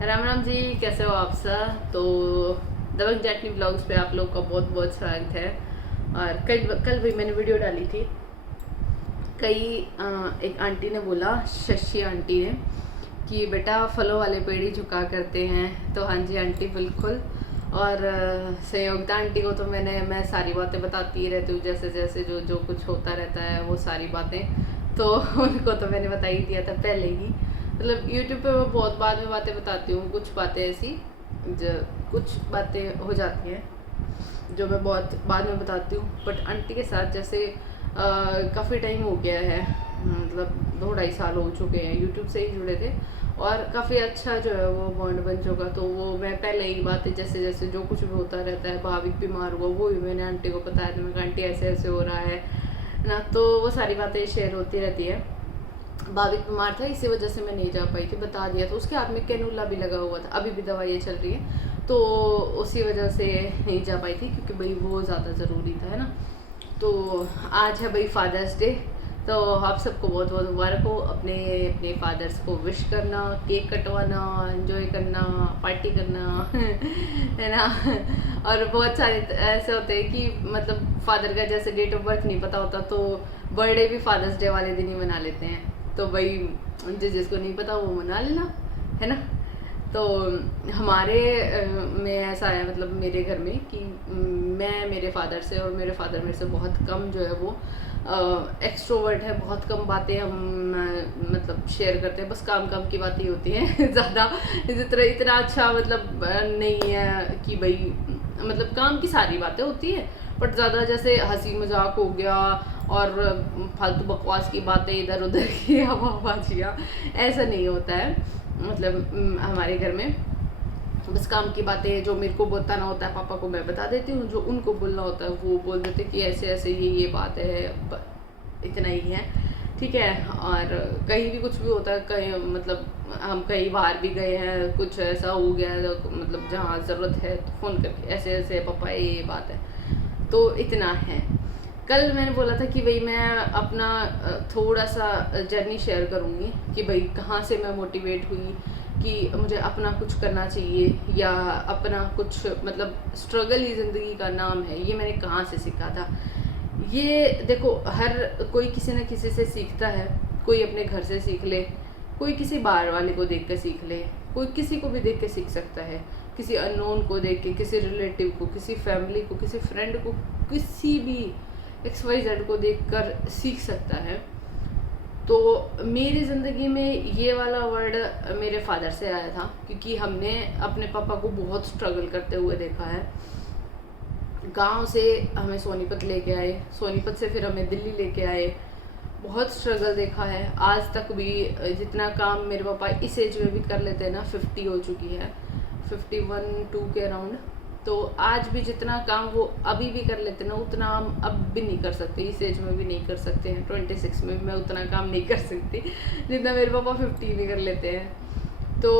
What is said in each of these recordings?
राम राम जी, कैसे हो आप सब। तो दबंग चटनी ब्लॉग्स पे आप लोग का बहुत बहुत स्वागत है। और कल भी मैंने वीडियो डाली थी। एक आंटी ने बोला, शशि आंटी ने, कि बेटा फलों वाले पेड़ ही झुका करते हैं। तो हाँ जी आंटी, बिल्कुल। और संयोगिता आंटी को तो मैं सारी बातें बताती ही रहती हूँ, जैसे जैसे जो जो कुछ होता रहता है वो सारी बातें। तो उनको तो मैंने बता ही दिया था पहले ही। मतलब यूट्यूब पे मैं बहुत बाद में बातें बताती हूँ, कुछ बातें ऐसी कुछ बातें हो जाती हैं जो मैं बहुत बाद में बताती हूँ। बट आंटी के साथ जैसे काफ़ी टाइम हो गया है, मतलब 2-2.5 साल हो चुके हैं, यूट्यूब से ही जुड़े थे। और काफ़ी अच्छा जो है वो बॉन्ड बन चुका। तो वो मैं पहले ही बातें जैसे जैसे जो कुछ भी होता रहता है, भाविक बीमार हुआ वो भी मैंने आंटी को बताया था। मैं आंटी ऐसे ऐसे हो रहा है ना, तो वो सारी बातें शेयर होती रहती है। भाविक बीमार था, इसी वजह से मैं नहीं जा पाई थी, बता दिया। तो उसके हाथ में कैनुला भी लगा हुआ था, अभी भी दवाइयाँ चल रही है, तो उसी वजह से नहीं जा पाई थी, क्योंकि भाई वो ज़्यादा ज़रूरी था, है ना। तो आज है भाई फादर्स डे। तो आप सबको बहुत बहुत मुबारक हो। अपने अपने फादर्स को विश करना, केक कटवाना, एंजॉय करना, पार्टी करना है ना। और बहुत सारे ऐसे होते हैं कि मतलब फादर का जैसे डेट ऑफ बर्थ नहीं पता होता, तो बर्थडे भी फादर्स डे वाले दिन ही मना लेते हैं। तो भाई जिसको नहीं पता वो मना लेना, है ना। तो हमारे में ऐसा है, मतलब मेरे घर में, कि मैं मेरे फादर से और मेरे फादर मेरे से बहुत कम जो है वो एक्सट्रोवर्ट है। बहुत कम बातें हम मतलब शेयर करते हैं, बस काम काम की बातें ही होती हैं ज़्यादा इतना अच्छा मतलब नहीं है कि भाई, मतलब काम की सारी बातें होती है, बट ज़्यादा जैसे हंसी मजाक हो गया और फालतू बकवास की बातें इधर उधर की हवाबाजियाँ, ऐसा नहीं होता है। मतलब हमारे घर में बस काम की बातें, जो मेरे को बताना होता है पापा को मैं बता देती हूँ, जो उनको बोलना होता है वो बोल देते कि ऐसे ऐसे ये बात है, इतना ही है, ठीक है। और कहीं भी कुछ भी होता है, कहीं मतलब हम कहीं बाहर भी गए हैं, कुछ ऐसा हो गया है, तो मतलब जहाँ ज़रूरत है तो फ़ोन करके ऐसे ऐसे पापा ये बात है, तो इतना है। कल मैंने बोला था कि भाई मैं अपना थोड़ा सा जर्नी शेयर करूँगी, कि भाई कहाँ से मैं मोटिवेट हुई कि मुझे अपना कुछ करना चाहिए, या अपना कुछ मतलब स्ट्रगल ही ज़िंदगी का नाम है, ये मैंने कहाँ से सीखा था। ये देखो, हर कोई किसी न किसी से सीखता है। कोई अपने घर से सीख ले, कोई किसी बाहर वाले को देख के सीख ले, कोई किसी को भी देख के सीख सकता है, किसी अननोन को देख के, किसी रिलेटिव को, किसी फैमिली को, किसी फ्रेंड को, किसी भी XYZ को देखकर सीख सकता है। तो मेरी ज़िंदगी में ये वाला वर्ड मेरे फादर से आया था, क्योंकि हमने अपने पापा को बहुत स्ट्रगल करते हुए देखा है। गांव से हमें सोनीपत लेके आए, सोनीपत से फिर हमें दिल्ली लेके आए, बहुत स्ट्रगल देखा है। आज तक भी जितना काम मेरे पापा इस एज में भी कर लेते हैं ना, 50 हो चुकी है, 51-2 के अराउंड, तो आज भी जितना काम वो अभी भी कर लेते ना, उतना हम अब भी नहीं कर सकते, इस एज में भी नहीं कर सकते हैं। 26 में भी मैं उतना काम नहीं कर सकती जितना मेरे पापा 50 में कर लेते हैं। तो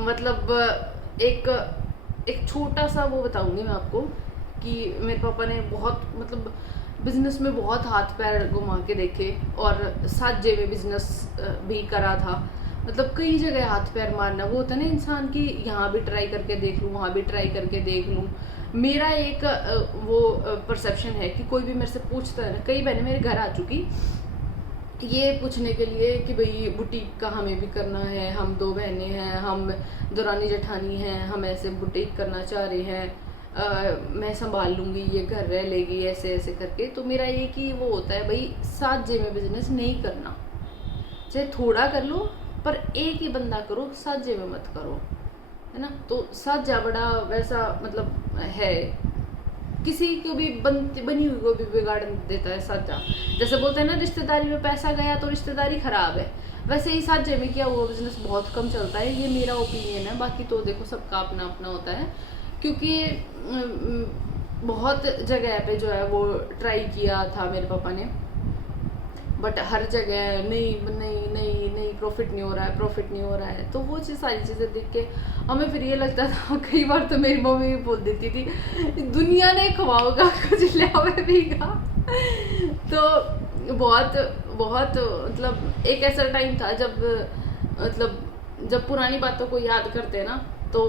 मतलब एक छोटा सा वो बताऊंगी मैं आपको, कि मेरे पापा ने बहुत मतलब बिजनेस में बहुत हाथ पैर घुमा के देखे, और साजे में बिजनेस भी करा था। मतलब कई जगह हाथ पैर मारना, वो होता है ना इंसान की, यहाँ भी ट्राई करके देख लूँ, वहाँ भी ट्राई करके देख लूँ। मेरा एक वो परसेप्शन है कि कोई भी मेरे से पूछता है ना, कई बहनें मेरे घर आ चुकी ये पूछने के लिए कि भाई बुटीक का हमें भी करना है, हम 2 बहनें हैं, हम दौरानी जेठानी हैं, हम ऐसे बुटीक करना चाह रहे हैं, मैं संभाल लूँगी, ये घर रह लेगी, ऐसे ऐसे करके। तो मेरा ये कि वो होता है भाई, साजे में बिजनेस नहीं करना, चाहे थोड़ा कर लो, पर एक ही बंदा करो, साजे में मत करो, है ना। तो साजा बड़ा वैसा मतलब है, किसी को भी बनी हुई को भी बिगाड़ देता है साजा। जैसे बोलते हैं ना, रिश्तेदारी में पैसा गया तो रिश्तेदारी खराब है, वैसे ही साजे में किया हुआ बिजनेस बहुत कम चलता है। ये मेरा ओपिनियन है, बाकी तो देखो सबका अपना अपना होता है। क्योंकि बहुत जगह पे जो है वो ट्राई किया था मेरे पापा ने, बट हर जगह नहीं नहीं नहीं नहीं, प्रॉफिट नहीं हो रहा है, प्रॉफिट नहीं हो रहा है। तो वो सारी चीज़ें देख के हमें फिर ये लगता था, कई बार तो मेरी मम्मी भी बोल देती थी, दुनिया ने खवाओगा कुछ लिया भी का। तो बहुत बहुत मतलब एक ऐसा टाइम था जब मतलब जब पुरानी बातों को याद करते हैं ना, तो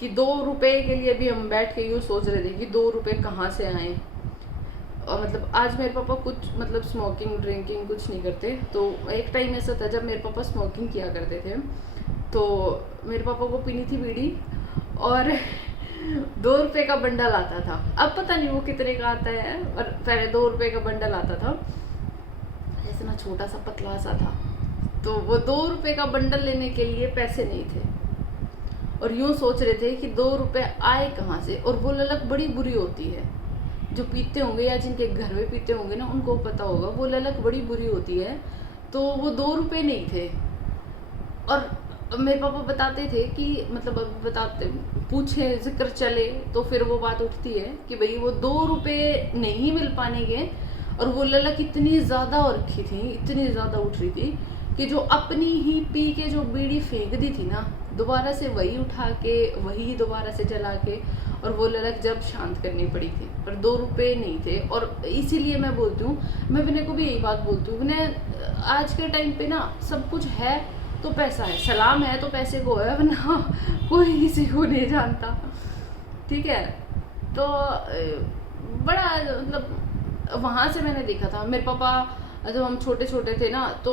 कि 2 रुपए के लिए भी हम बैठ के यूँ सोच रहे थे कि 2 रुपए कहाँ से आए। और मतलब आज मेरे पापा कुछ मतलब स्मोकिंग ड्रिंकिंग कुछ नहीं करते। तो एक टाइम ऐसा था जब मेरे पापा स्मोकिंग किया करते थे, तो मेरे पापा को पीनी थी बीड़ी, और 2 रुपए का बंडल आता था। अब पता नहीं वो कितने का आता है, और पहले 2 रुपए का बंडल आता था, ऐसा ना छोटा सा पतला सा था। तो वो 2 रुपए का बंडल लेने के लिए पैसे नहीं थे, और यूँ सोच रहे थे कि 2 रुपए आए कहाँ से। और वो ललक बड़ी बुरी होती है, जो पीते होंगे या जिनके घर में पीते होंगे ना, उनको पता होगा वो ललक बड़ी बुरी होती है। तो वो 2 रुपए नहीं थे। और मेरे पापा बताते थे कि मतलब अब बताते पूछे जिक्र चले तो फिर वो बात उठती है कि भाई वो 2 रुपए नहीं मिल पाने के, और वो ललक इतनी ज़्यादा हो रखी थी, इतनी ज़्यादा उठ रही थी कि जो अपनी ही पी के जो बीड़ी फेंक दी थी ना, दोबारा से वही उठा के वही दोबारा से जला के, और वो ललक जब शांत करनी पड़ी थी। पर 2 रुपए नहीं थे। और इसीलिए मैं बोलती हूँ, मैं विनय को भी यही बात बोलती हूँ, विनय आज के टाइम पे ना सब कुछ है तो पैसा है, सलाम है तो पैसे को है, वरना कोई किसी को नहीं जानता। ठीक है, तो बड़ा मतलब वहाँ से मैंने देखा था। मेरे पापा जब हम छोटे छोटे थे ना, तो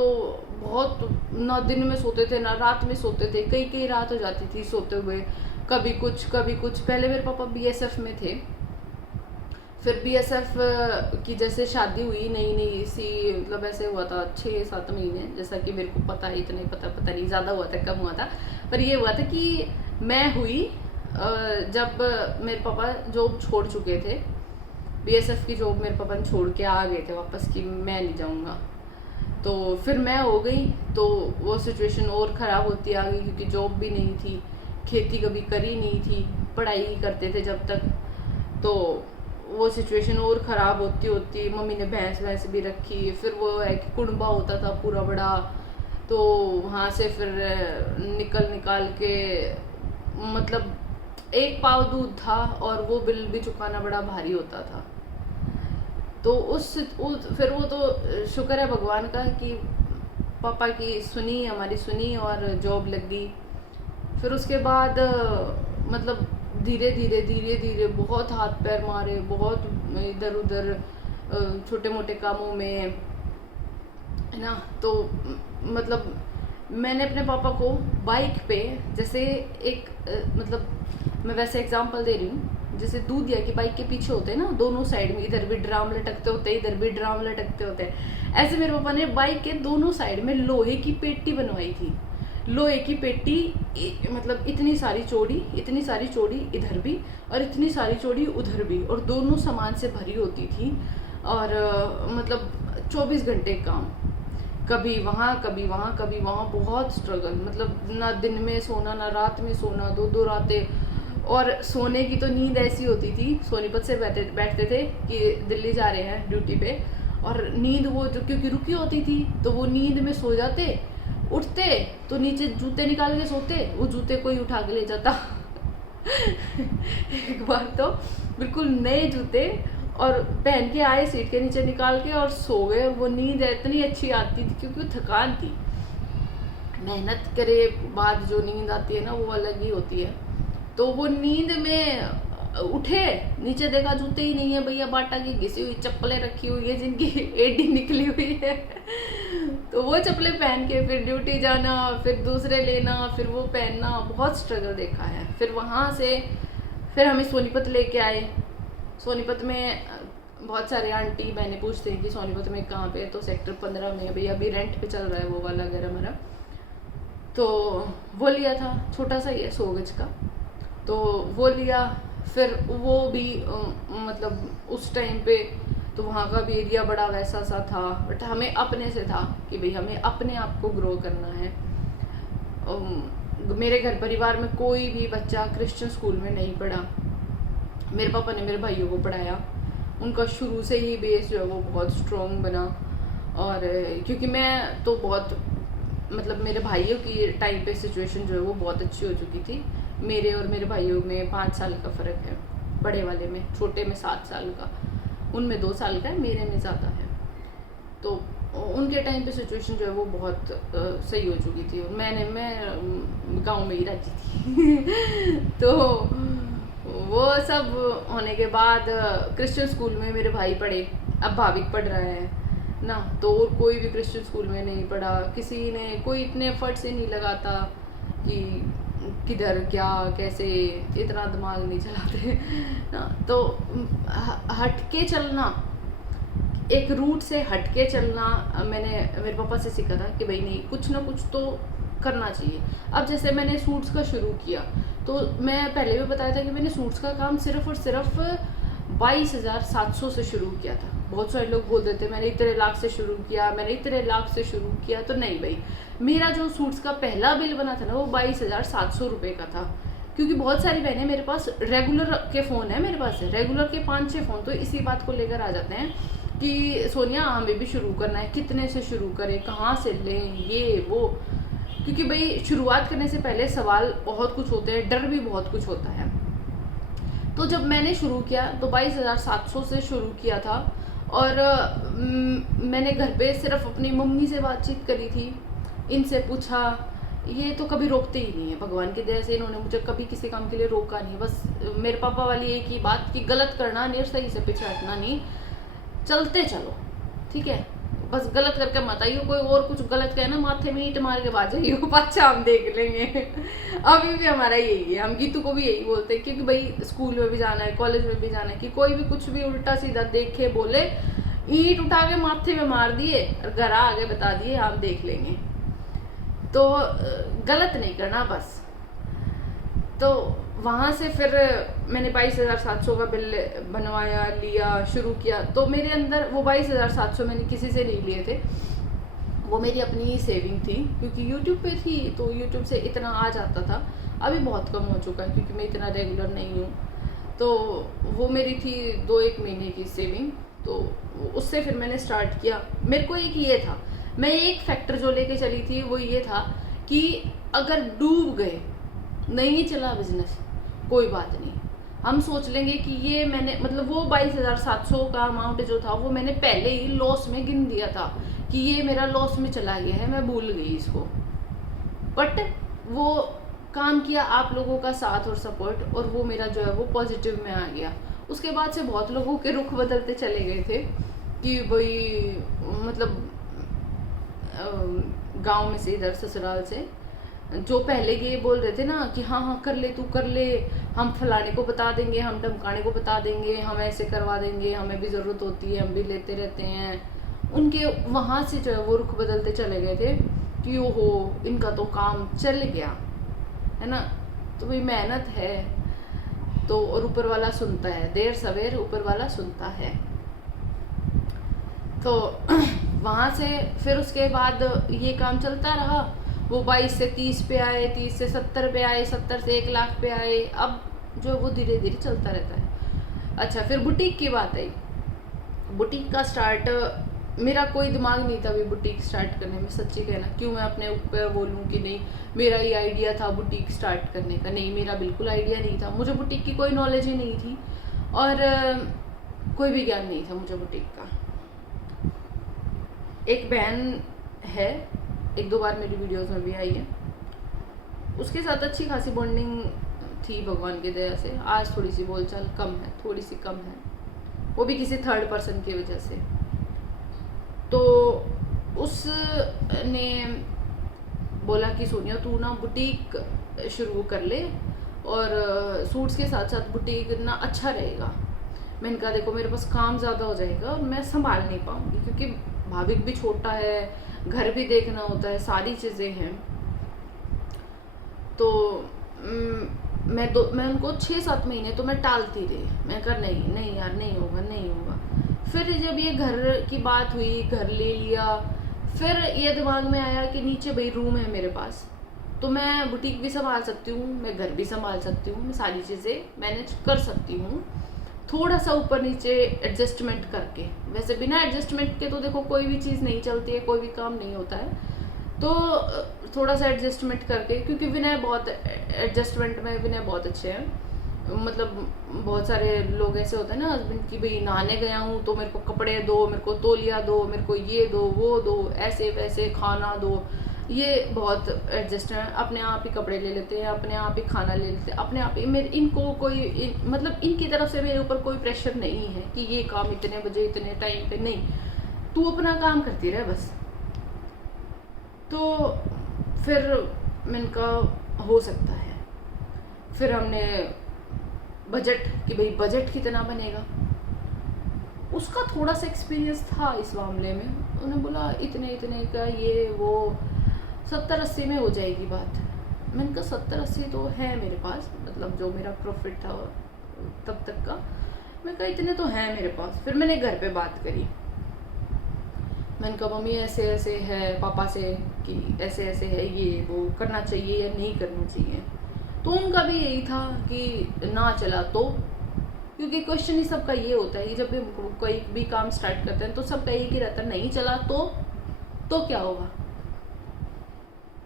बहुत ना दिन में सोते थे ना रात में सोते थे, कई कई रात हो जाती थी सोते हुए, कभी कुछ कभी कुछ। पहले मेरे पापा बीएसएफ में थे, फिर बीएसएफ की जैसे शादी हुई नई नई सी, मतलब ऐसे हुआ था 6-7 महीने, जैसा कि मेरे को पता है, इतना ही पता नहीं ज़्यादा हुआ था कम हुआ था, पर ये हुआ था कि मैं हुई जब मेरे पापा जॉब छोड़ चुके थे, बीएसएफ की जॉब मेरे पापा ने छोड़ के आ गए थे वापस कि मैं नहीं जाऊँगा। तो फिर मैं हो गई, तो वो सिचुएशन और ख़राब होती आ गई, क्योंकि जॉब भी नहीं थी, खेती कभी करी नहीं थी, पढ़ाई करते थे जब तक। तो वो सिचुएशन और ख़राब होती होती मम्मी ने भैंस भी रखी, फिर वो है कि कुंबा होता था पूरा बड़ा, तो वहाँ से फिर निकाल के मतलब 1 पाव दूध था, और वो बिल भी चुकाना बड़ा भारी होता था। तो फिर वो तो शुक्र है भगवान का कि पापा की सुनी, हमारी सुनी, और जॉब लग गई। फिर उसके बाद मतलब धीरे धीरे बहुत हाथ पैर मारे, बहुत इधर उधर छोटे मोटे कामों में, है ना। तो मतलब मैंने अपने पापा को बाइक पे, जैसे एक मतलब मैं वैसे एग्जांपल दे रही हूँ, जैसे दूधिया की बाइक के पीछे होते हैं ना दोनों साइड में, इधर भी ड्राम लटकते होते हैं, इधर भी ड्राम लटकते होते हैं, ऐसे मेरे पापा ने बाइक के दोनों साइड में लोहे की पेटी बनवाई थी। लोहे की पेटी मतलब इतनी सारी चौड़ी इधर भी, और इतनी सारी चौड़ी उधर भी, और दोनों सामान से भरी होती थी। और मतलब 24 घंटे काम, कभी वहाँ कभी वहाँ कभी वहाँ, बहुत स्ट्रगल, मतलब ना दिन में सोना ना रात में सोना, 2 रातें। और सोने की तो नींद ऐसी होती थी, सोनीपत से बैठते थे कि दिल्ली जा रहे हैं ड्यूटी पे, और नींद वो जो क्योंकि रुकी होती थी, तो वो नींद में सो जाते, उठते तो नीचे जूते निकाल के सोते, वो जूते कोई उठा के ले जाता। एक बार तो बिल्कुल नए जूते और पहन के आए सीट के नीचे निकाल के, और सो गए। वो नींद इतनी अच्छी आती थी क्योंकि थकान थी, मेहनत करे बाद जो नींद आती है ना वो अलग ही होती है। तो वो नींद में उठे, नीचे देखा जूते ही नहीं है भैया, बाटा की घिसी हुई चप्पलें रखी हुई है जिनकी एडी निकली हुई है। तो वो चप्पलें पहन के फिर ड्यूटी जाना, फिर दूसरे लेना, फिर वो पहनना, बहुत स्ट्रगल देखा है। फिर वहाँ से फिर हमें सोनीपत लेके आए। सोनीपत में बहुत सारे आंटी बहनें पूछते हैं कि सोनीपत में कहाँ पे है, तो सेक्टर 15 में भैया, अभी रेंट पे चल रहा है वो वाला घर हमारा। तो वो लिया था, छोटा सा ही है 100 गज का, तो वो लिया। फिर वो भी मतलब उस टाइम पे तो वहाँ का भी एरिया बड़ा वैसा सा था, बट हमें अपने से था कि भाई हमें अपने आप को ग्रो करना है। मेरे घर परिवार में कोई भी बच्चा क्रिश्चियन स्कूल में नहीं पढ़ा, मेरे पापा ने मेरे भाइयों को पढ़ाया, उनका शुरू से ही बेस जो है वो बहुत स्ट्रॉन्ग बना। और क्योंकि मैं तो बहुत मतलब मेरे भाइयों की टाइम पे सिचुएशन जो है वो बहुत अच्छी हो चुकी थी। मेरे और मेरे भाइयों में 5 साल का फ़र्क है, बड़े वाले में, छोटे में 7 साल का, उनमें 2 साल का है, मेरे में ज़्यादा है। तो उनके टाइम पे सिचुएशन जो है वो बहुत सही हो चुकी थी। मैं गांव में ही रहती थी तो वो सब होने के बाद क्रिश्चियन स्कूल में मेरे भाई पढ़े, अब भाविक पढ़ रहा है ना, तो और कोई भी क्रिश्चियन स्कूल में नहीं पढ़ा, किसी ने कोई इतने एफर्ट से नहीं लगाता कि किधर क्या कैसे, इतना दिमाग नहीं चलाते ना। तो हटके चलना, एक रूट से हटके चलना मैंने मेरे पापा से सीखा था कि भाई नहीं, कुछ ना कुछ तो करना चाहिए। अब जैसे मैंने सूट्स का शुरू किया, तो मैं पहले भी बताया था कि मैंने सूट्स का काम सिर्फ और सिर्फ 22,700 से शुरू किया था। बहुत सारे लोग बोल देते मैंने इतने लाख से शुरू किया, मैंने इतने लाख से शुरू किया, तो नहीं भाई, मेरा जो सूट्स का पहला बिल बना था ना वो 22,700 रुपये का था। क्योंकि बहुत सारी बहनें, मेरे पास रेगुलर के फ़ोन है, मेरे पास रेगुलर के 5-6 फ़ोन, तो इसी बात को लेकर आ जाते हैं कि सोनिया हमें भी शुरू करना है, कितने से शुरू करें, कहाँ से लें, ये वो। क्योंकि भाई शुरुआत करने से पहले सवाल बहुत कुछ होते हैं, डर भी बहुत कुछ होता है। तो जब मैंने शुरू किया तो 22,700 से शुरू किया था, और मैंने घर पे सिर्फ अपनी मम्मी से बातचीत करी थी, इनसे पूछा, ये तो कभी रोकते ही नहीं है, भगवान की दया से इन्होंने मुझे कभी किसी काम के लिए रोका नहीं। बस मेरे पापा वाली एक ही बात कि गलत करना नहीं और सही से पीछे हटना नहीं, चलते चलो, ठीक है, बस गलत करके मत आइयो, कोई और कुछ गलत कहे ना माथे में ईंट मार के बाज जाइयो, अच्छा हम देख लेंगे अभी भी हमारा यही है, हम गीतू को भी यही बोलते हैं, क्योंकि भाई स्कूल में भी जाना है, कॉलेज में भी जाना है, कि कोई भी कुछ भी उल्टा सीधा देखे बोले, ईंट उठा के माथे में मार दिए और घर आगे बता दिए हम देख लेंगे। तो गलत नहीं करना बस। तो वहाँ से फिर मैंने 22,700 का बिल बनवाया, लिया, शुरू किया। तो मेरे अंदर वो 22,700 मैंने किसी से नहीं लिए थे, वो मेरी अपनी सेविंग थी, क्योंकि यूट्यूब पे थी तो यूट्यूब से इतना आ जाता था। अभी बहुत कम हो चुका है क्योंकि मैं इतना रेगुलर नहीं हूँ। तो वो मेरी थी 2-1 महीने की सेविंग, तो उससे फिर मैंने स्टार्ट किया। मेरे को एक ये था, मैं एक फैक्टर जो लेके चली थी वो ये था कि अगर डूब गए, नहीं चला बिजनेस, कोई बात नहीं, हम सोच लेंगे कि ये मैंने, मतलब वो 22,700 का अमाउंट जो था वो मैंने पहले ही लॉस में गिन दिया था कि ये मेरा लॉस में चला गया है, मैं भूल गई इसको। बट वो काम किया आप लोगों का साथ और सपोर्ट, और वो मेरा जो है वो पॉजिटिव में आ गया। उसके बाद से बहुत लोगों के रुख बदलते चले गए थे कि भाई, मतलब गांव में से, इधर ससुराल से, जो पहले के बोल रहे थे ना कि हाँ कर ले, तू कर ले, हम फलाने को बता देंगे, हम धमकाने को बता देंगे, हम ऐसे करवा देंगे, हमें भी ज़रूरत होती है, हम भी लेते रहते हैं, उनके वहाँ से जो है वो रुख बदलते चले गए थे कि ओहो इनका तो काम चल गया है ना। तो भाई मेहनत है तो, और ऊपर वाला सुनता है, देर सवेर ऊपर वाला सुनता है। तो वहाँ से फिर उसके बाद ये काम चलता रहा, वो 22 से 30 पे आए, 30 से 70 पे आए, 70 से 1 लाख पे आए, अब जो वो धीरे धीरे चलता रहता है। अच्छा, फिर बुटीक की बात आई। बुटीक का स्टार्ट, मेरा कोई दिमाग नहीं था अभी बुटीक स्टार्ट करने में, सच्ची कहना, क्यों मैं अपने ऊपर बोलूँ कि नहीं मेरा ये आइडिया था बुटीक स्टार्ट करने का, नहीं, मेरा बिल्कुल आइडिया नहीं था, मुझे बुटीक की कोई नॉलेज ही नहीं थी, और कोई भी ज्ञान नहीं था मुझे बुटीक का। एक बहन है, 1-2 बार मेरी वीडियोस में भी आई है, उसके साथ अच्छी खासी बॉन्डिंग थी भगवान की दया से। आज थोड़ी सी बोलचाल कम है, थोड़ी सी कम है, वो भी किसी थर्ड पर्सन की वजह से। तो उसने बोला कि सोनिया तू ना बुटीक शुरू कर ले, और सूट्स के साथ साथ बुटीक ना अच्छा रहेगा। मैंने कहा देखो मेरे पास काम ज़्यादा हो जाएगा और मैं संभाल नहीं पाऊँगी, क्योंकि भाविक भी छोटा है, घर भी देखना होता है, सारी चीज़ें हैं। तो मैं उनको 6-7 महीने तो मैं टालती रही, मैं कहा नहीं यार, नहीं होगा। फिर जब ये घर की बात हुई, घर ले लिया, फिर ये दिमाग में आया कि नीचे भाई रूम है मेरे पास, तो मैं बुटीक भी संभाल सकती हूँ, मैं घर भी संभाल सकती हूँ, मैं सारी चीज़ें मैनेज कर सकती हूँ, थोड़ा सा ऊपर नीचे एडजस्टमेंट करके। वैसे बिना एडजस्टमेंट के तो देखो कोई भी चीज़ नहीं चलती है, कोई भी काम नहीं होता है, तो थोड़ा सा एडजस्टमेंट करके, क्योंकि विनय बहुत एडजस्टमेंट में विनय बहुत अच्छे हैं, मतलब बहुत सारे लोग ऐसे होते हैं ना हस्बैंड की, भाई नहाने गया हूँ तो मेरे को कपड़े दो, मेरे को तौलिया दो, मेरे को ये दो वो दो, ऐसे वैसे खाना दो। ये बहुत एडजस्ट है, अपने आप ही कपड़े ले लेते हैं, अपने आप ही खाना ले लेते हैं, अपने आप ही। मेरे इनको कोई मतलब इनकी तरफ से मेरे ऊपर कोई प्रेशर नहीं है कि ये काम इतने बजे इतने टाइम पे, नहीं, तू अपना काम करती रहे बस। तो फिर मैंने कहा हो सकता है। फिर हमने बजट कि भाई बजट कितना बनेगा, उसका थोड़ा सा एक्सपीरियंस था इस मामले में। उन्होंने बोला इतने इतने का, ये वो 70-80 में हो जाएगी बात। मैंने कहा 70-80 तो है मेरे पास, मतलब जो मेरा प्रॉफिट था तब तक का। मैंने कहा इतने तो हैं मेरे पास। फिर मैंने घर पे बात करी, मैंने कहा मम्मी ऐसे ऐसे है पापा से कि ऐसे ऐसे है, ये वो करना चाहिए या नहीं करना चाहिए। तो उनका भी यही था कि ना चला तो, क्योंकि क्वेश्चन ही सबका ये होता है, जब भी कोई भी काम स्टार्ट करते हैं तो सबका एक ही रहता है, नहीं चला तो क्या होगा।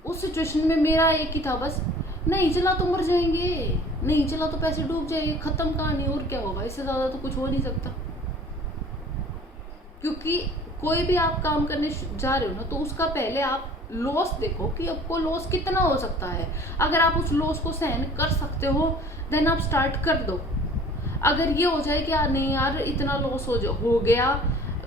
उस सिचुएशन में मेरा एक ही था बस, नहीं चला तो मर जाएंगे, नहीं चला तो पैसे डूब जाएंगे, खत्म कहानी, और क्या होगा, इससे ज़्यादा तो कुछ हो नहीं सकता। क्योंकि कोई भी आप काम करने जा रहे हो ना, तो उसका पहले आप लॉस देखो कि आपको लॉस कितना हो सकता है। अगर आप उस लॉस को सहन कर सकते हो देन आप स्टार्ट कर दो। अगर ये हो जाए कि यार नहीं यार इतना लॉस हो गया,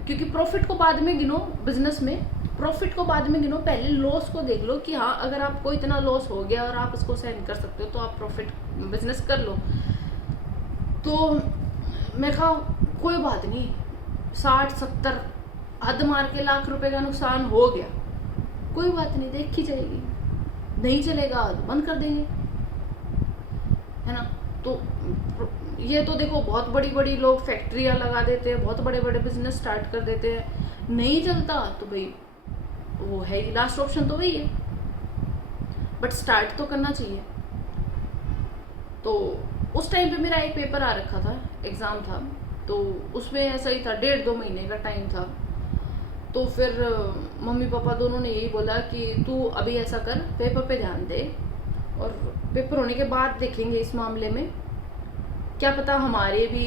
क्योंकि प्रॉफिट को बाद में गिनो, बिजनेस में प्रॉफिट को बाद में गिनो, पहले लॉस को देख लो कि हाँ अगर आपको इतना लॉस हो गया और आप इसको सहन कर सकते हो तो आप प्रॉफिट बिजनेस कर लो। तो मैं कहा कोई बात नहीं, 60-70 हद मार के लाख रुपए का नुकसान हो गया, कोई बात नहीं, देखी जाएगी, नहीं चलेगा बंद कर देंगे, है ना। तो ये तो देखो बहुत बड़ी बड़ी लोग फैक्ट्रियां लगा देते हैं, बहुत बड़े बड़े बिजनेस स्टार्ट कर देते हैं, नहीं चलता तो भाई वो है ही, लास्ट ऑप्शन तो वही है, बट स्टार्ट तो करना चाहिए। तो उस टाइम पे मेरा एक पेपर आ रखा था, एग्जाम था, तो उसमें ऐसा ही था 1.5-2 महीने का टाइम था। तो फिर मम्मी पापा दोनों ने यही बोला कि तू अभी ऐसा कर, पेपर पे ध्यान दे, और पेपर होने के बाद देखेंगे इस मामले में, क्या पता हमारे भी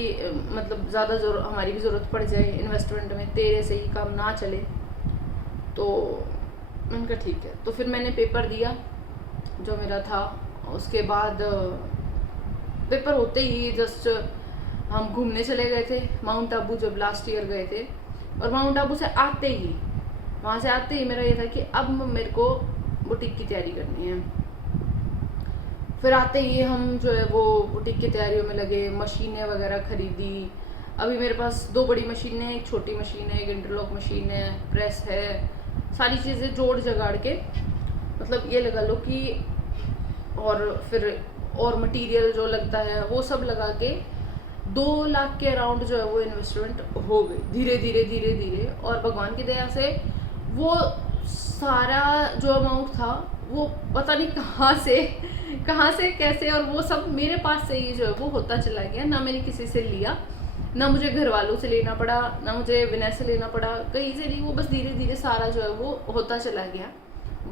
मतलब ज़्यादा हमारी भी ज़रूरत पड़ जाए इन्वेस्टमेंट में, तेरे से ही काम ना चले। तो मैंने कहा ठीक है। तो फिर मैंने पेपर दिया जो मेरा था। उसके बाद पेपर होते ही जस्ट हम घूमने चले गए थे माउंट आबू, जब लास्ट ईयर गए थे। और माउंट आबू से आते ही, वहाँ से आते ही मेरा ये था कि अब मेरे को बुटीक की तैयारी करनी है। फिर आते ही हम जो है वो बुटीक की तैयारियों में लगे, मशीनें वगैरह खरीदी। अभी मेरे पास 2 बड़ी मशीनें हैं, एक छोटी मशीन है, एक इंटरलॉक मशीन है, प्रेस है, सारी चीज़ें जोड़ जगाड़ के, मतलब ये लगा लो कि, और फिर और मटेरियल जो लगता है वो सब लगा के 2 लाख के अराउंड जो है वो इन्वेस्टमेंट हो गई, धीरे धीरे धीरे धीरे। और भगवान की दया से वो सारा जो अमाउंट था वो पता नहीं कहाँ से कैसे, और वो सब मेरे पास से ही जो है वो होता चला गया। ना मैंने किसी से लिया, ना मुझे घर वालों से लेना पड़ा, ना मुझे विनय से लेना पड़ा, कहीं से नहीं, वो बस धीरे धीरे सारा जो है वो होता चला गया।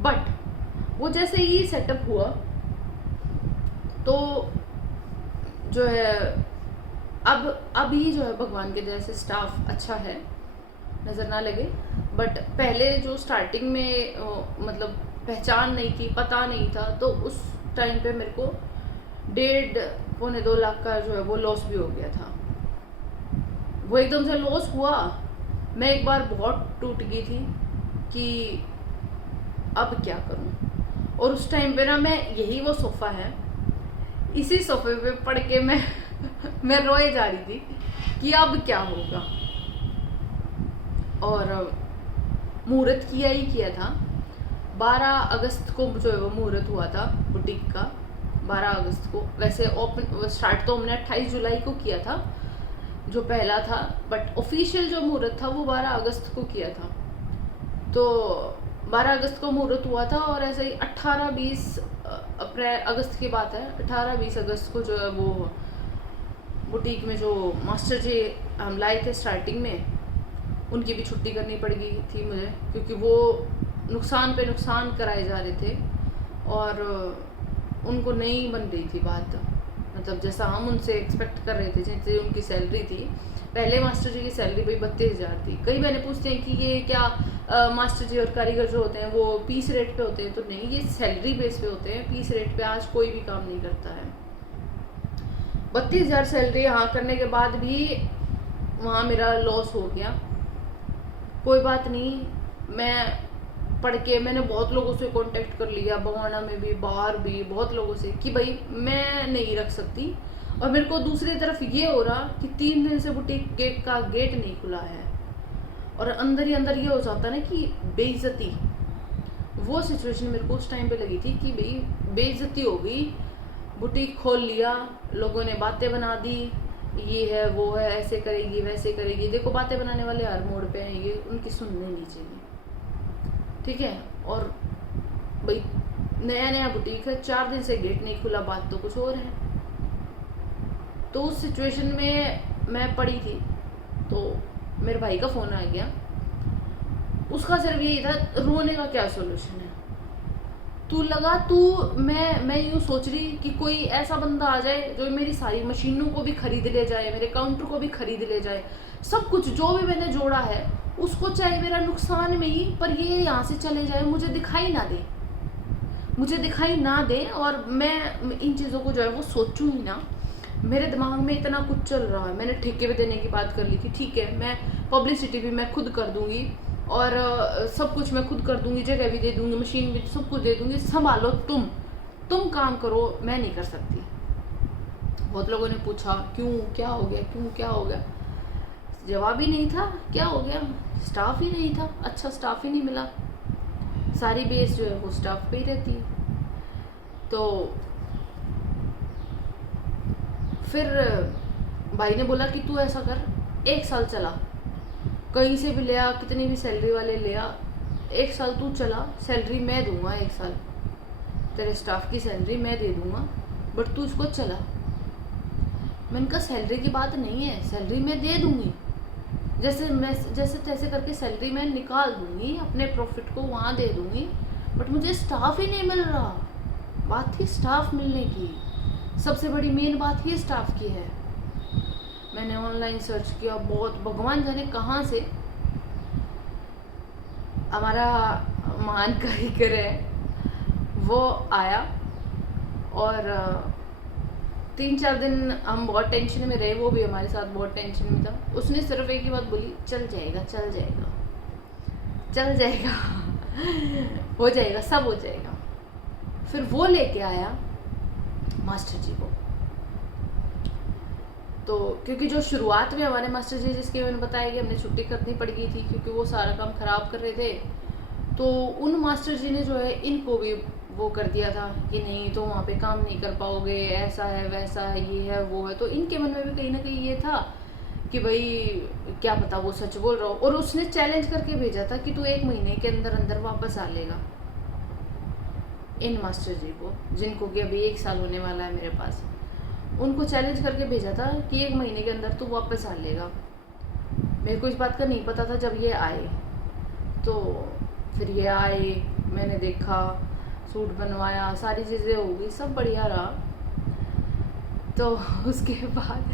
बट वो जैसे ही सेटअप हुआ तो जो है अभी जो है भगवान के दया से स्टाफ अच्छा है, नज़र ना लगे। बट पहले जो स्टार्टिंग में मतलब पहचान नहीं थी, पता नहीं था, तो उस टाइम पे मेरे को 1.5-2 लाख का जो है वो लॉस भी हो गया था। वो एकदम से लॉस हुआ, मैं एक बार बहुत टूट गई थी कि अब क्या करूं। और उस टाइम पे ना मैं, यही वो सोफ़ा है, इसी सोफे पे पड़ के मैं रोए जा रही थी कि अब क्या होगा। और मुहूर्त किया ही किया था, 12 अगस्त को जो है वो मुहूर्त हुआ था बुटीक का, 12 अगस्त को। वैसे ओपन स्टार्ट तो हमने 28 जुलाई को किया था जो पहला था, बट ऑफिशियल जो मुहूर्त था वो 12 अगस्त को किया था। तो 12 अगस्त को मुहूर्त हुआ था, और ऐसे ही 18-20 अगस्त की बात है, 18-20 अगस्त को जो है वो बुटीक में जो मास्टर जी हम लाए थे स्टार्टिंग में, उनकी भी छुट्टी करनी पड़ गई थी मुझे, क्योंकि वो नुकसान पे नुकसान कराए जा रहे थे और उनको नहीं बन रही थी बात, मतलब जैसा हम उनसे एक्सपेक्ट कर रहे थे, जैसे उनकी सैलरी थी। पहले मास्टर जी की सैलरी भाई 32,000 थी। कई बहनें पूछते हैं कि ये क्या मास्टर जी और कारीगर जो होते हैं वो पीस रेट पे होते हैं, तो नहीं, ये सैलरी बेस पे होते हैं। पीस रेट पे आज कोई भी काम नहीं करता है। 32,000 सैलरी यहाँ करने के बाद भी वहाँ मेरा लॉस हो गया। कोई बात नहीं, मैं पढ़ के मैंने बहुत लोगों से कांटेक्ट कर लिया, बवाना में भी, बाहर भी, बहुत लोगों से, कि भाई मैं नहीं रख सकती। और मेरे को दूसरी तरफ ये हो रहा कि 3 दिन से बुटीक का गेट नहीं खुला है, और अंदर ही अंदर ये हो जाता ना कि बेइज्जती। वो सिचुएशन मेरे को उस टाइम पे लगी थी कि भाई बेइज्जती हो गई, बुटीक खोल लिया, लोगों ने बातें बना दी, ये है वो है, ऐसे करेगी वैसे करेगी। देखो बातें बनाने वाले हर मोड़ पे हैं, ये उनकी सुनने नहीं चाहिए, ठीक है। और भाई नया नया बुटीक है, 4 दिन से गेट नहीं खुला, बात तो कुछ और है। तो उस सिचुएशन में मैं पड़ी थी, तो मेरे भाई का फ़ोन आ गया। उसका सिर्फ यही था, रोने का क्या सोल्यूशन है, मैं यूँ सोच रही कि कोई ऐसा बंदा आ जाए जो मेरी सारी मशीनों को भी खरीद ले जाए, मेरे काउंटर को भी खरीद ले जाए, सब कुछ जो भी मैंने जोड़ा है उसको, चाहे मेरा नुकसान में ही, पर ये यहाँ से चले जाए, मुझे दिखाई ना दे, और मैं इन चीज़ों को जो है वो सोचूं ही ना। मेरे दिमाग में इतना कुछ चल रहा है। मैंने ठेके पे देने की बात कर ली थी, ठीक है, मैं पब्लिसिटी भी मैं खुद कर दूंगी, और सब कुछ मैं खुद कर दूंगी, जगह भी दे दूंगी, मशीन भी, सब कुछ दे दूंगी, संभालो तुम काम करो, मैं नहीं कर सकती। बहुत लोगों ने पूछा क्यों, क्या हो गया, जवाब ही नहीं था। क्या हो गया, स्टाफ ही नहीं था, अच्छा स्टाफ ही नहीं मिला, सारी बेस जो है वो स्टाफ पे ही रहती है। तो फिर भाई ने बोला कि तू ऐसा कर, 1 साल चला, कहीं से भी ले आ, कितनी भी सैलरी वाले ले आ, 1 साल तू चला, सैलरी मैं दूंगा, 1 साल तेरे स्टाफ की सैलरी मैं दे दूंगा, बट तू इसको चला। मैंने कहा सैलरी की बात नहीं है, सैलरी मैं दे दूंगी, जैसे तैसे करके सैलरी मैं निकाल दूंगी, अपने प्रॉफिट को वहाँ दे दूंगी, बट मुझे स्टाफ ही नहीं मिल रहा। बात थी स्टाफ मिलने की, सबसे बड़ी मेन बात ही स्टाफ की है। मैंने ऑनलाइन सर्च किया, बहुत, भगवान जाने कहाँ से हमारा महान कारीगर है वो आया, और 3-4 दिन हम बहुत टेंशन में रहे, वो भी हमारे साथ बहुत टेंशन में था। उसने सिर्फ एक ही बात बोली, चल जाएगा हो जाएगा, सब हो जाएगा। फिर वो लेके आया मास्टर जी को। तो क्योंकि जो शुरुआत में हमारे मास्टर जी, जिसके मैंने बताया कि हमने छुट्टी करनी पड़ गई थी क्योंकि वो सारा काम खराब कर रहे थे, तो उन मास्टर जी ने जो है इनको भी वो कर दिया था कि नहीं तो वहाँ पे काम नहीं कर पाओगे, ऐसा है वैसा है, ये है वो है। तो इनके मन में भी कहीं ना कहीं ये था कि भाई क्या पता वो सच बोल रहा हो। और उसने चैलेंज करके भेजा था कि तू 1 महीने के अंदर अंदर वापस आ लेगा। इन मास्टर जी को, जिनको कि अभी 1 साल होने वाला है मेरे पास, उनको चैलेंज करके भेजा था कि 1 महीने के अंदर तू वापस आ लेगा। मेरे को इस बात का नहीं पता था जब ये आए। तो फिर ये आए, मैंने देखा, सूट बनवाया, सारी चीज़ें हो गई, सब बढ़िया रहा। तो उसके बाद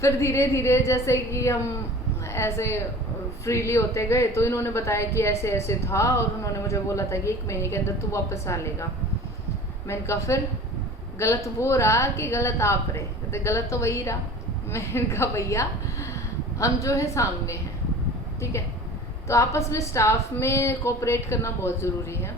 फिर धीरे धीरे जैसे कि हम ऐसे फ्रीली होते गए, तो इन्होंने बताया कि ऐसे ऐसे था, और उन्होंने मुझे बोला था कि 1 महीने के अंदर तू वापस आ लेगा। मैंने कहा फिर गलत वो रहा कि गलत आप रहे? तो गलत तो वही रहा। मैंने कहा भैया हम जो है सामने हैं, ठीक है, तो आपस में स्टाफ में कोऑपरेट करना बहुत ज़रूरी है।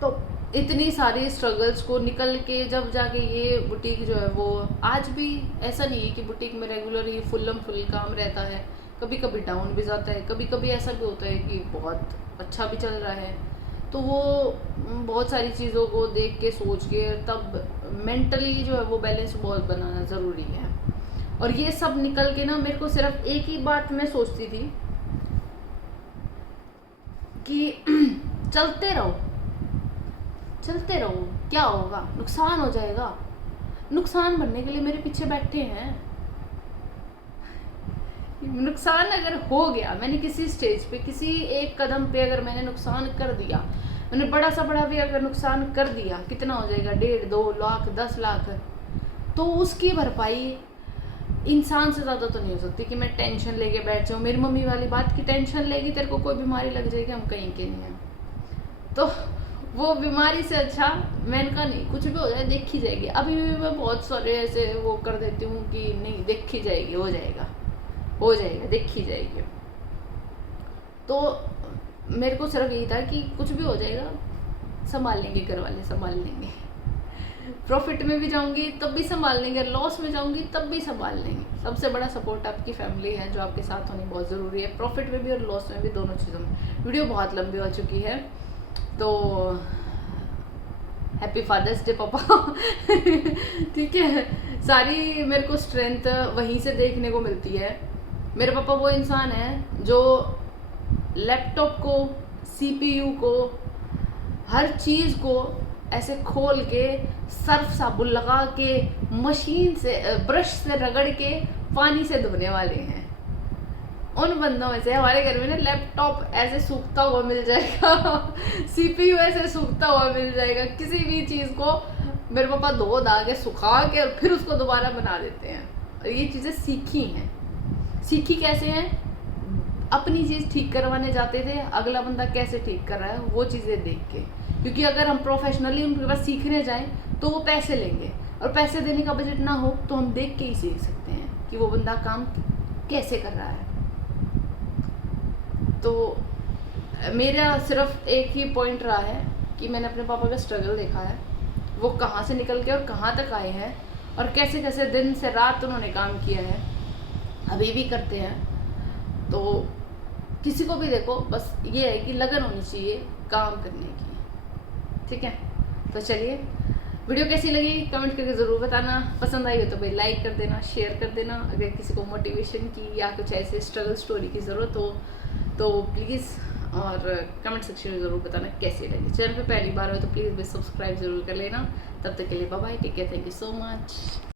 तो इतनी सारी स्ट्रगल्स को निकल के जब जाके ये बुटीक जो है वो आज भी, ऐसा नहीं है कि बुटीक में रेगुलर ही फुल काम रहता है, कभी कभी डाउन भी जाता है, कभी कभी ऐसा भी होता है कि बहुत अच्छा भी चल रहा है। तो वो बहुत सारी चीज़ों को देख के सोच के तब मेंटली जो है वो बैलेंस बहुत बनाना ज़रूरी है। और ये सब निकल के ना मेरे को सिर्फ एक ही बात मैं सोचती थी कि चलते रहो, क्या होगा, नुकसान हो जाएगा, नुकसान भरने के लिए मेरे पीछे बैठे हैं। नुकसान अगर हो गया, मैंने किसी स्टेज पे, किसी एक कदम पे अगर मैंने नुकसान कर दिया, उन्हें बड़ा सा बड़ा भी अगर नुकसान कर दिया, कितना हो जाएगा, 1.5-2 लाख 10 लाख, तो उसकी भरपाई इंसान से ज़्यादा तो नहीं हो सकती कि मैं टेंशन लेके बैठ जाऊँ। मेरी मम्मी वाली बात की टेंशन लेगी तेरे को कोई बीमारी लग जाएगी, हम कहीं के नहीं हैं, तो वो बीमारी से अच्छा मैंने कहा नहीं, कुछ भी हो जाए देखी जाएगी। अभी भी मैं बहुत सारे ऐसे वो कर देती हूँ कि नहीं देखी जाएगी, हो जाएगा हो जाएगा, देखी जाएगी। तो मेरे को सिर्फ यही था कि कुछ भी हो जाएगा, संभाल लेंगे, घर वाले संभाल लेंगे। प्रॉफिट में भी जाऊंगी तब भी संभाल लेंगे, लॉस में जाऊंगी तब भी संभाल लेंगे। सबसे बड़ा सपोर्ट आपकी फैमिली है जो आपके साथ होनी बहुत ज़रूरी है, प्रॉफिट में भी और लॉस में भी, दोनों चीज़ों में। वीडियो बहुत लंबी हो चुकी है, तो हैप्पी फादर्स डे पापा। ठीक है, सारी मेरे को स्ट्रेंथ वहीं से देखने को मिलती है। मेरे पापा वो इंसान है जो लैपटॉप को, CPU को, हर चीज़ को ऐसे खोल के, सर्फ साबुन लगा के, मशीन से, ब्रश से रगड़ के, पानी से धोने वाले हैं। उन बंदों में से हमारे घर में ना लैपटॉप ऐसे सूखता हुआ मिल जाएगा, CPU ऐसे सूखता हुआ मिल जाएगा। किसी भी चीज़ को मेरे पापा धो धा के, सुखा के और फिर उसको दोबारा बना देते हैं। और ये चीज़ें सीखी हैं। सीखी कैसे हैं? अपनी चीज़ ठीक करवाने जाते थे, अगला बंदा कैसे ठीक कर रहा है वो चीज़ें देख के। क्योंकि अगर हम प्रोफेशनली उनके पास सीखने जाएं तो वो पैसे लेंगे, और पैसे देने का बजट ना हो तो हम देख के ही सीख सकते हैं कि वो बंदा काम कैसे कर रहा है। तो मेरा सिर्फ एक ही पॉइंट रहा है कि मैंने अपने पापा का स्ट्रगल देखा है, वो कहाँ से निकल के और कहाँ तक आए हैं, और कैसे कैसे दिन से रात उन्होंने काम किया है, अभी भी करते हैं। तो किसी को भी देखो, बस ये है कि लगन होनी चाहिए काम करने की। ठीक है, तो चलिए, वीडियो कैसी लगी कमेंट करके ज़रूर बताना। पसंद आई हो तो भाई लाइक कर देना, शेयर कर देना। अगर किसी को मोटिवेशन की या कुछ ऐसे स्ट्रगल स्टोरी की ज़रूरत हो तो प्लीज़, और कमेंट सेक्शन में ज़रूर बताना कैसी लगी। चैनल पे पहली बार हो तो प्लीज़ भी सब्सक्राइब ज़रूर कर लेना। तब तक के लिए bye bye, take care, thank you so much.